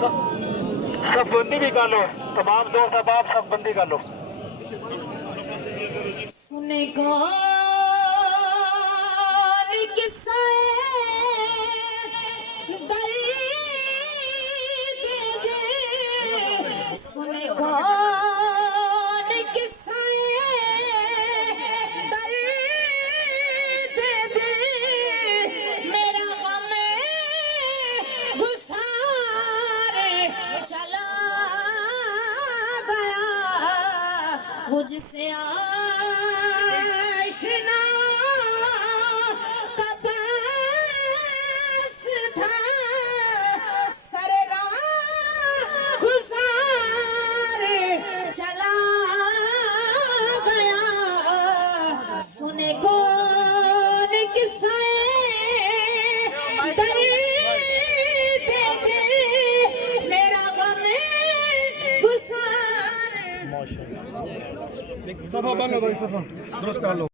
سب بندی بھی کر لو، تمام دوست احباب سب بندی کر لو۔ سنے کون قصہ درد دے، سنے کون قصہ درد دے، میرا غم گسار چلا گیا، مجھ سے آشنا کا پاس تھا، سر راہ گزار چلا گیا، سنے کون قصہ درد دے، میرا غم گسار۔ صفحہ بند کرو، صفحہ درست کر لو۔